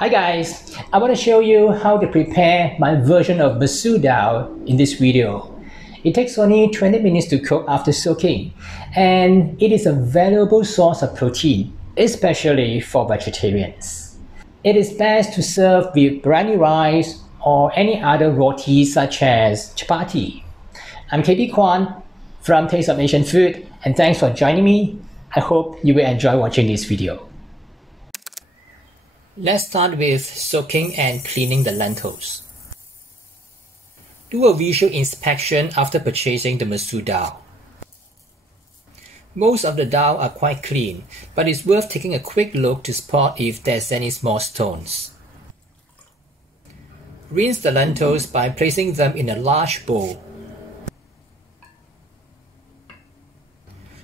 Hi guys, I want to show you how to prepare my version of masoor dal in this video. It takes only 20 minutes to cook after soaking, and it is a valuable source of protein, especially for vegetarians. It is best to serve with biryani rice or any other roti such as chapati. I'm KP Kwan from Taste of Asian Food, and thanks for joining me. I hope you will enjoy watching this video. Let's start with soaking and cleaning the lentils. Do a visual inspection after purchasing the masoor dal. Most of the dal are quite clean, but it's worth taking a quick look to spot if there's any small stones. Rinse the lentils by placing them in a large bowl.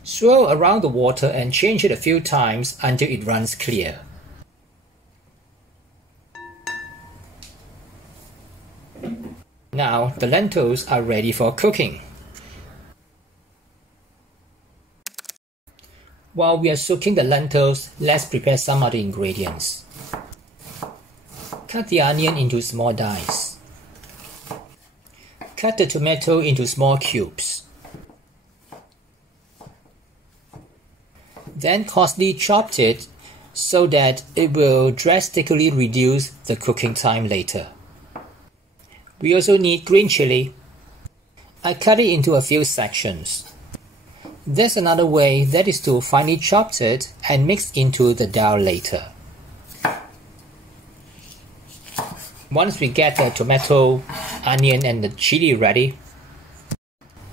Swirl around the water and change it a few times until it runs clear. Now the lentils are ready for cooking. While we are soaking the lentils, let's prepare some of the ingredients. Cut the onion into small dice. Cut the tomato into small cubes. Then coarsely chop it so that it will drastically reduce the cooking time later. We also need green chili. I cut it into a few sections. There's another way, that is to finely chop it and mix into the dal later. Once we get the tomato, onion and the chili ready,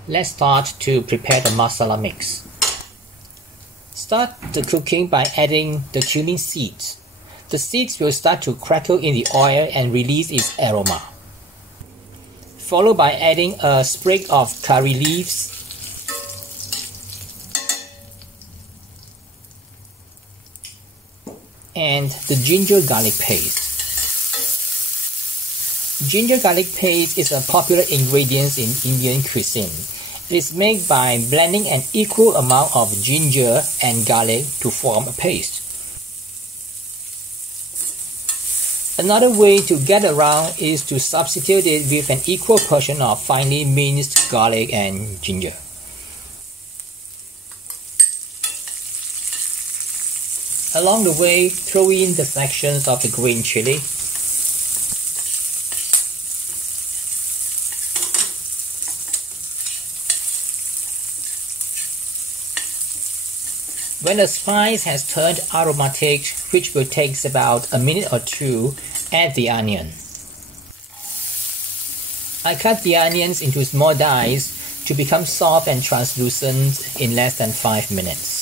let's start to prepare the masala mix. Start the cooking by adding the cumin seeds. The seeds will start to crackle in the oil and release its aroma. Followed by adding a sprig of curry leaves, and the ginger garlic paste. Ginger garlic paste is a popular ingredient in Indian cuisine. It is made by blending an equal amount of ginger and garlic to form a paste. Another way to get around is to substitute it with an equal portion of finely minced garlic and ginger. Along the way, throw in the sections of the green chili. When the spice has turned aromatic, which will take about a minute or two, add the onion. I cut the onions into small dice to become soft and translucent in less than 5 minutes.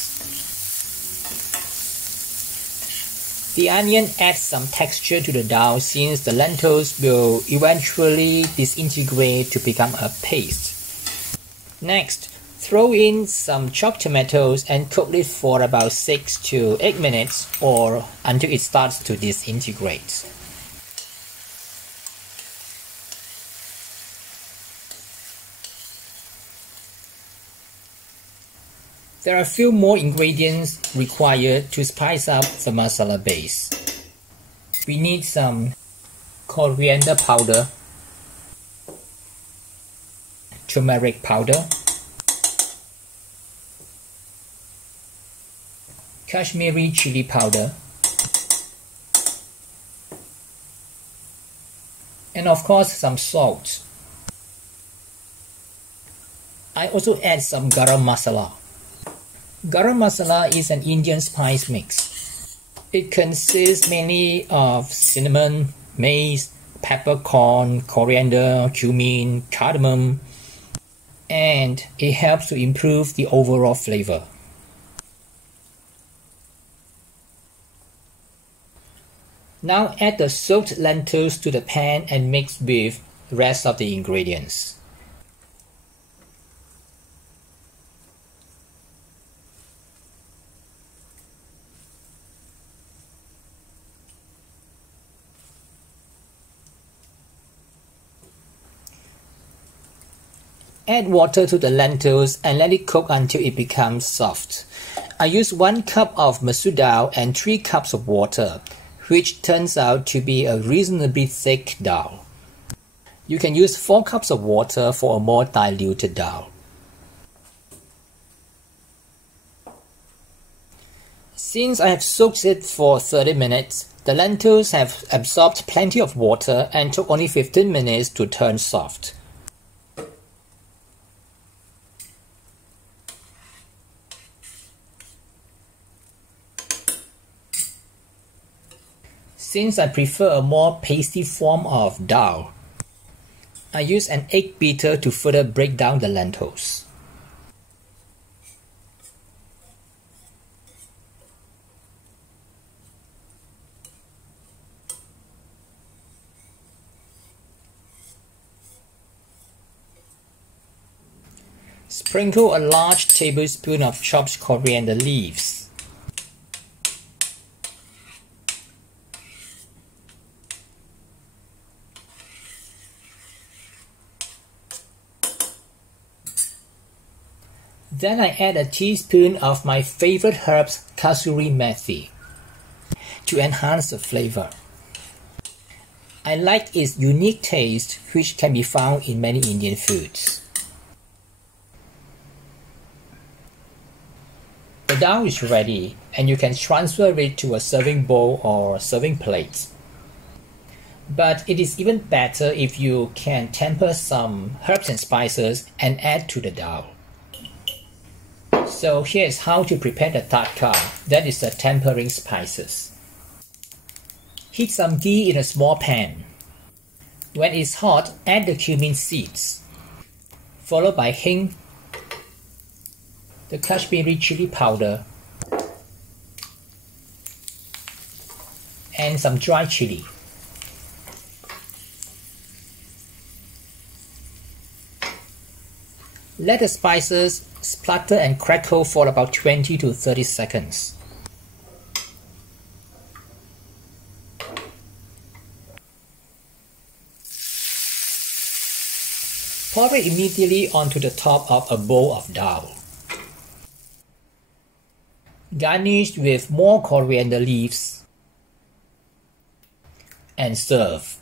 The onion adds some texture to the dal since the lentils will eventually disintegrate to become a paste. Next, throw in some chopped tomatoes and cook it for about 6 to 8 minutes or until it starts to disintegrate. There are a few more ingredients required to spice up the masala base. We need some coriander powder, turmeric powder, Kashmiri chili powder, and of course some salt. I also add some garam masala. Garam masala is an Indian spice mix. It consists mainly of cinnamon, mace, peppercorn, coriander, cumin, cardamom, and it helps to improve the overall flavor. Now add the soaked lentils to the pan and mix with the rest of the ingredients. Add water to the lentils and let it cook until it becomes soft. I use 1 cup of masoor dal and 3 cups of water, which turns out to be a reasonably thick dal. You can use 4 cups of water for a more diluted dal. Since I have soaked it for 30 minutes, the lentils have absorbed plenty of water and took only 15 minutes to turn soft. Since I prefer a more pasty form of dal, I use an egg beater to further break down the lentils. Sprinkle a large tablespoon of chopped coriander leaves. Then I add a teaspoon of my favorite herbs, kasuri methi, to enhance the flavor. I like its unique taste, which can be found in many Indian foods. The dal is ready, and you can transfer it to a serving bowl or serving plate. But it is even better if you can temper some herbs and spices and add to the dal. So here is how to prepare the tadka, that is the tempering spices. Heat some ghee in a small pan. When it's hot, add the cumin seeds, followed by hing, the Kashmiri chili powder, and some dry chili. Let the spices splutter and crackle for about 20 to 30 seconds. Pour it immediately onto the top of a bowl of dal. Garnish with more coriander leaves and serve.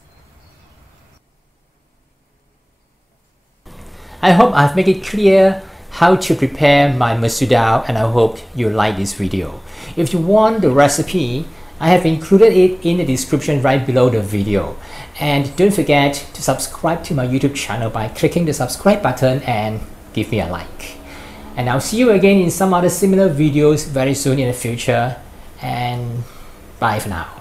I hope I've made it clear how to prepare my masoor dal, and I hope you like this video. If you want the recipe, I have included it in the description right below the video. And don't forget to subscribe to my YouTube channel by clicking the subscribe button and give me a like. And I'll see you again in some other similar videos very soon in the future, and bye for now.